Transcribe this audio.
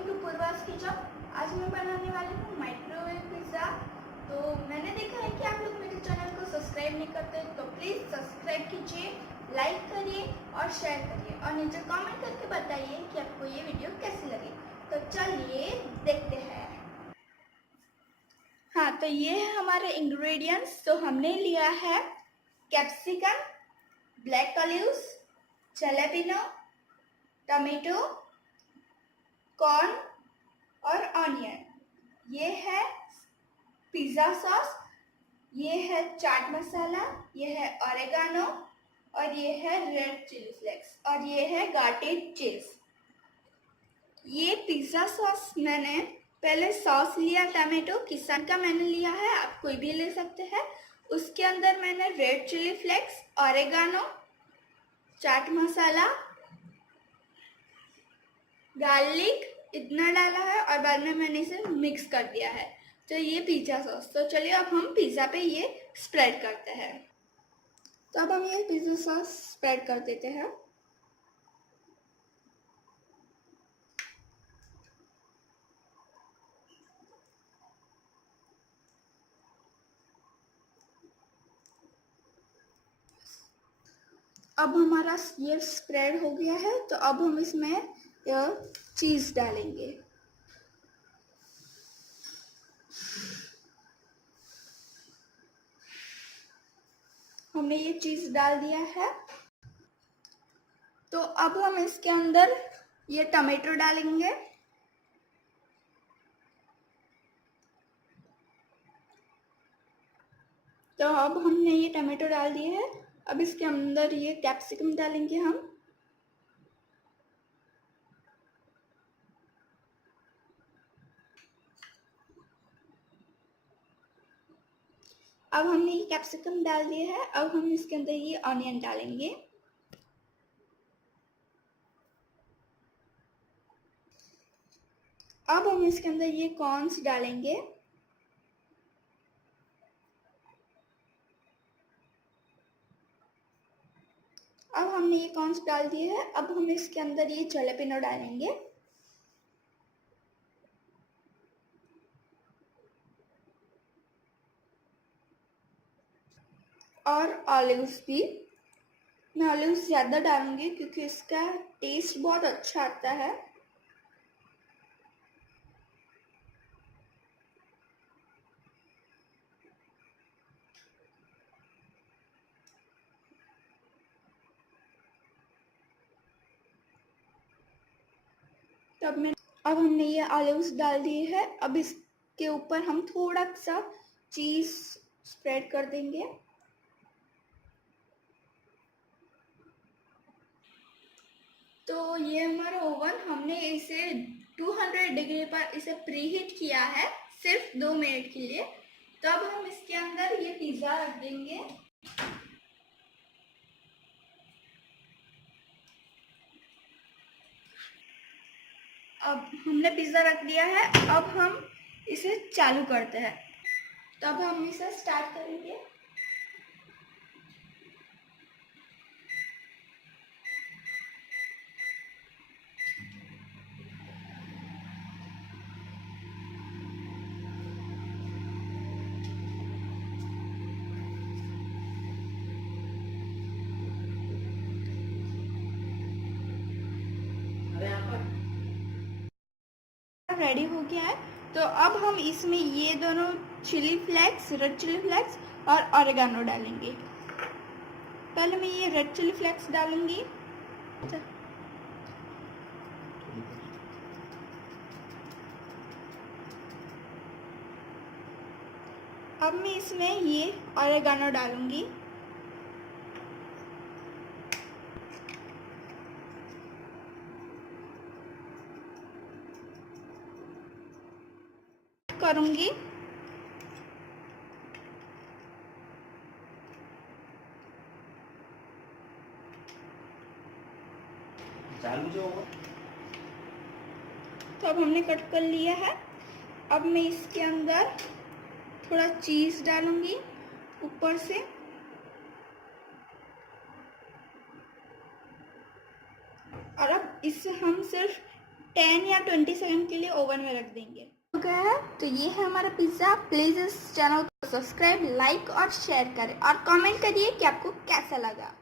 Welcome to पूर्वास kitchen. आज मैं बनाने वाली हूँ माइक्रोवेव पिज़्ज़ा। तो मैंने देखा है कि आप लोग मेरे चैनल को सब्सक्राइब नहीं करते, तो प्लीज़ सब्सक्राइब कीजिए, लाइक करिए और शेयर करिए और नीचे कमेंट करके बताइए कि आपको ये वीडियो कैसी लगी। तो चलिए देखते हैं। हाँ, तो ये है हमारे इंग्रेडिएंट्स। तो हमने लिया है capsicum, black olives, jalapeno, tomato, corn और ऑनियन। ये है पिज़्ज़ा सॉस, ये है चाट मसाला, ये है ऑरेगानो और ये है रेड चिली फ्लेक्स और ये है गार्टेड चीज। ये पिज़्ज़ा सॉस मैंने पहले सॉस लिया, टमाटो किसान का मैंने लिया है, आप कोई भी ले सकते हैं। उसके अंदर मैंने red chilli flex, oregano, chaat masala, garlic इतना डाला है और बाद में मैंने इसे मिक्स कर दिया है। तो ये पिज़्ज़ा सॉस। तो चलिए अब हम पिज़्ज़ा पे ये स्प्रेड करते हैं। तो अब हम ये पिज़्ज़ा सॉस स्प्रेड कर देते हैं। अब हमारा ये स्प्रेड हो गया है, तो अब हम इसमें चीज़ डालेंगे। हमने ये चीज़ डाल दिया है। तो अब हम इसके अंदर ये टमाटो डालेंगे। तो अब हमने ये टमाटो डाल दिए हैं। अब इसके अंदर ये कैप्सिकम डालेंगे हम। अब हमने ये कैप्सिकम डाल दिया है। अब हम इसके अंदर ये ऑनियन डालेंगे। अब हम इसके अंदर ये कॉर्न्स डालेंगे। अब हमने ये कॉर्न्स डाल दिए हैं। अब हम इसके अंदर ये जैलेपिनो डालेंगे। और ऑलिव्स भी, मैं ऑलिव्स ज़्यादा डालूंगी क्योंकि इसका टेस्ट बहुत अच्छा आता है। अब हमने ये ऑलिव्स डाल दिए हैं। अब इसके ऊपर हम थोड़ा सा चीज़ स्प्रेड कर देंगे। तो ये हमारा ओवन, हमने इसे 200 डिग्री पर इसे प्रीहीट किया है सिर्फ 2 मिनट के लिए। तो अब हम इसके अंदर ये पिज़्ज़ा रख देंगे। अब हमने पिज़्ज़ा रख दिया है। अब हम इसे चालू करते हैं। तो अब हम इसे स्टार्ट करेंगे। रेडी हो गया है। तो अब हम इसमें ये दोनों chilli flakes, red chilli flakes और ऑरेगानो डालेंगे। पहले मैं ये रेड चिली फ्लेक्स डालूंगी। अब मैं इसमें ये ऑरेगानो डालूंगी। करूंगी। चालू जो होगा। तो अब हमने कट कर लिया है। अब मैं इसके अंदर थोड़ा चीज़ डालूंगी ऊपर से। और अब इससे हम सिर्फ 10 या 20 सेकंड के लिए ओवन में रख देंगे। हो गया है, तो ये है हमारा पिज़्ज़ा। प्लीज़ इस चैनल को सब्सक्राइब, लाइक और शेयर करें और कमेंट करिए कि आपको कैसा लगा।